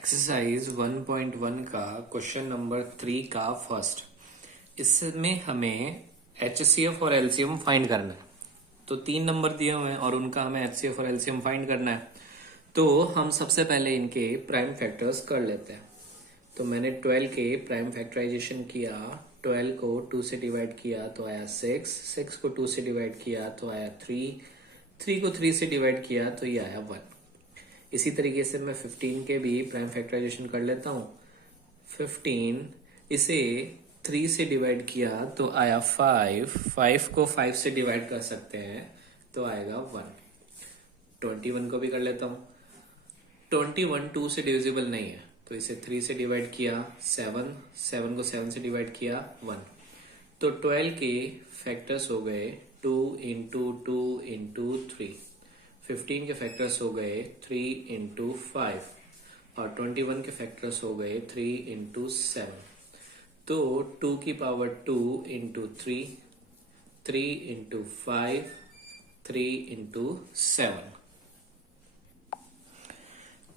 Exercise 1.1 का question number 3 का first. इसमें हमें HCF और LCM फाइंड करना है। तो 3 नंबर दिए हुए हैं और उनका हमें HCF और LCM फाइंड करना है। तो हम सबसे पहले इनके प्राइम फैक्टर्स कर लेते हैं। तो मैंने 12 के प्राइम फैक्टराइजेशन किया। 12 को 2 से डिवाइड किया तो आया 6, 6 को 2 से डिवाइड किया तो आया 3, 3 को 3 से डिवाइड किया तो ये आया 1। इसी तरीके से मैं 15 के भी प्राइम फैक्टराइजेशन कर लेता हूँ। 15 इसे 3 से डिवाइड किया तो आया 5, 5 को 5 से डिवाइड कर सकते हैं तो आएगा 1। 21 को भी कर लेता हूँ। 21 2 से डिविजिबल नहीं है तो इसे 3 से डिवाइड किया 7, 7 को 7 से डिवाइड किया 1। तो 12 के फैक्टर्स हो गए 2 इंटू 2 इंटू 3। 15 के फैक्टर्स हो गए 3 इंटू 5 और 21 के फैक्टर्स हो गए 3 इंटू 7। तो 2 की पावर 2 इंटू 3, 3 इंटू 5, 3 इंटू 7।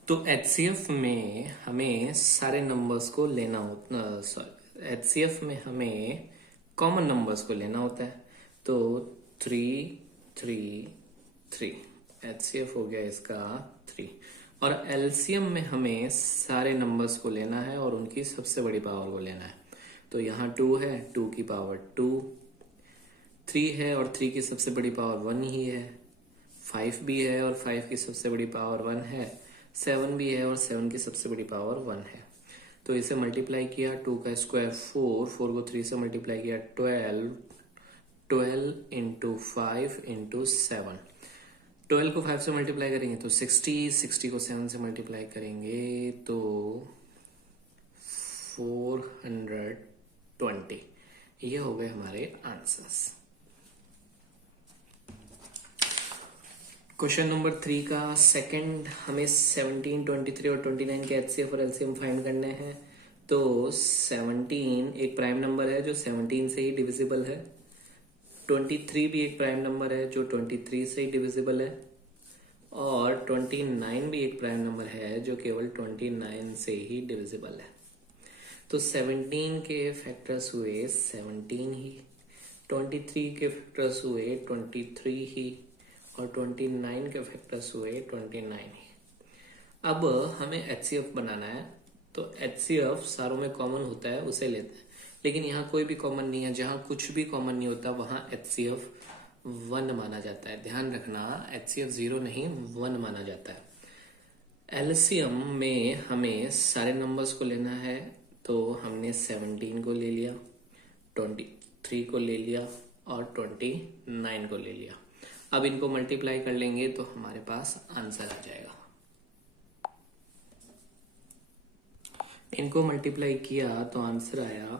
तो HCF में हमें सारे नंबर्स को लेना होता, सॉरी HCF में हमें कॉमन नंबर्स को लेना होता है। तो 3, 3, 3 HCF हो गया इसका 3। और LCM में हमें सारे नंबर्स को लेना है और उनकी सबसे बड़ी पावर को लेना है। तो यहाँ 2 है, 2 की पावर 2, 3 है और 3 की सबसे बड़ी पावर 1 ही है, 5 भी है और 5 की सबसे बड़ी पावर 1 है, 7 भी है और 7 की सबसे बड़ी पावर 1 है। तो इसे मल्टीप्लाई किया, 2 का स्क्वायर 4, 4 को 3 से मल्टीप्लाई किया 12, 12 इंटू 5 इंटू 7। 12 को 5 से मल्टीप्लाई करेंगे तो 60, 60 को 7 से मल्टीप्लाई करेंगे तो 420। ये हो गए हमारे आंसर्स। क्वेश्चन नंबर 3 का सेकंड, हमें 17, 23 और 29 के HCF और LCM फाइंड करने हैं। तो 17 एक प्राइम नंबर है जो 17 से ही डिविजिबल है। 23 भी एक प्राइम नंबर है जो 23 से ही डिविजिबल है। और 29 भी एक प्राइम नंबर है जो केवल 29 से ही डिविजिबल है। तो 17 के फैक्टर्स हुए 17 ही, 23 के फैक्टर्स हुए 23 ही और 29 के फैक्टर्स हुए 29 ही। अब हमें HCF बनाना है। तो HCF सारों में कॉमन होता है, उसे लेते हैं। लेकिन यहाँ कोई भी कॉमन नहीं है। जहाँ कुछ भी कॉमन नहीं होता वहाँ HCF 1 माना जाता है। ध्यान रखना, HCF 0 नहीं 1 माना जाता है। LCM में हमें सारे नंबर्स को लेना है। तो हमने 17 को ले लिया, 23 को ले लिया और 29 को ले लिया। अब इनको मल्टीप्लाई कर लेंगे तो हमारे पास आंसर आ जाएगा। इनको मल्टीप्लाई किया तो आंसर आया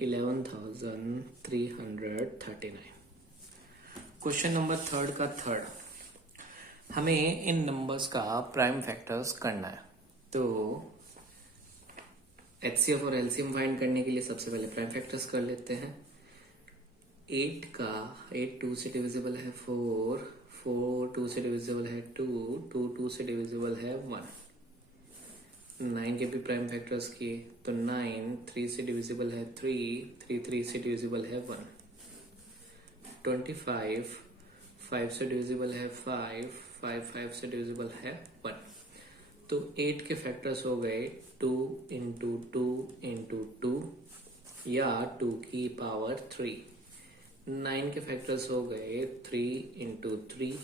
11,339। क्वेश्चन नंबर 3 का थर्ड, हमें इन नंबर्स का प्राइम फैक्टर्स करना है। तो HCF और LCM फाइंड करने के लिए सबसे पहले प्राइम फैक्टर्स कर लेते हैं। 8 2 से डिविजिबल है 4, 4 2 से डिविजिबल है 2, 2 2 से डिविजिबल है 1। 9 के भी प्राइम फैक्टर्स किए तो 9 3 से डिविजिबल है 3, 3 3 से डिविजिबल है 1। 25 5 से डिविजिबल है 5, 5 5 से डिविजिबल है 1। तो 8 के फैक्टर्स हो गए 2 इंटू 2 इंटू 2 या 2 की पावर 3। 9 के फैक्टर्स हो गए 3 इंटू 3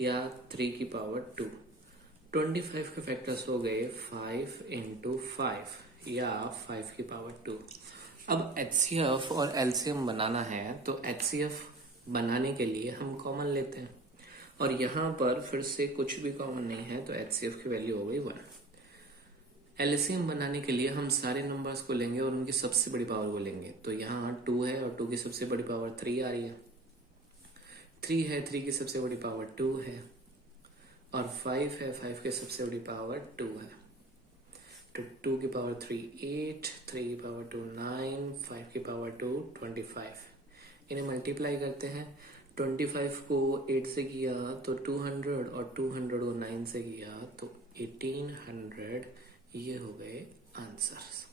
या 3 की पावर 2। 25 के फैक्टर्स हो गए 5 इंटू 5 या 5 की पावर 2। अब HCF और LCM बनाना है तो HCF बनाने के लिए हम कॉमन लेते हैं और यहाँ पर फिर से कुछ भी कॉमन नहीं है तो HCF की वैल्यू हो गई 1। LCM बनाने के लिए हम सारे नंबर्स को लेंगे और उनकी सबसे बड़ी पावर को लेंगे। तो यहाँ 2 है और 2 की सबसे बड़ी पावर 3 आ रही है। 3 है, 3 की सबसे बड़ी पावर 2 है और 5 है, 5 की सबसे बड़ी पावर 2 है। तो 2 की पावर 3 8, 3 की पावर 2 9, 5 की पावर 2 25। इन्हें मल्टीप्लाई करते हैं। 25 को 8 से किया तो 200 और 200 को 9 से किया तो 1800 ये हो गए आंसर्स।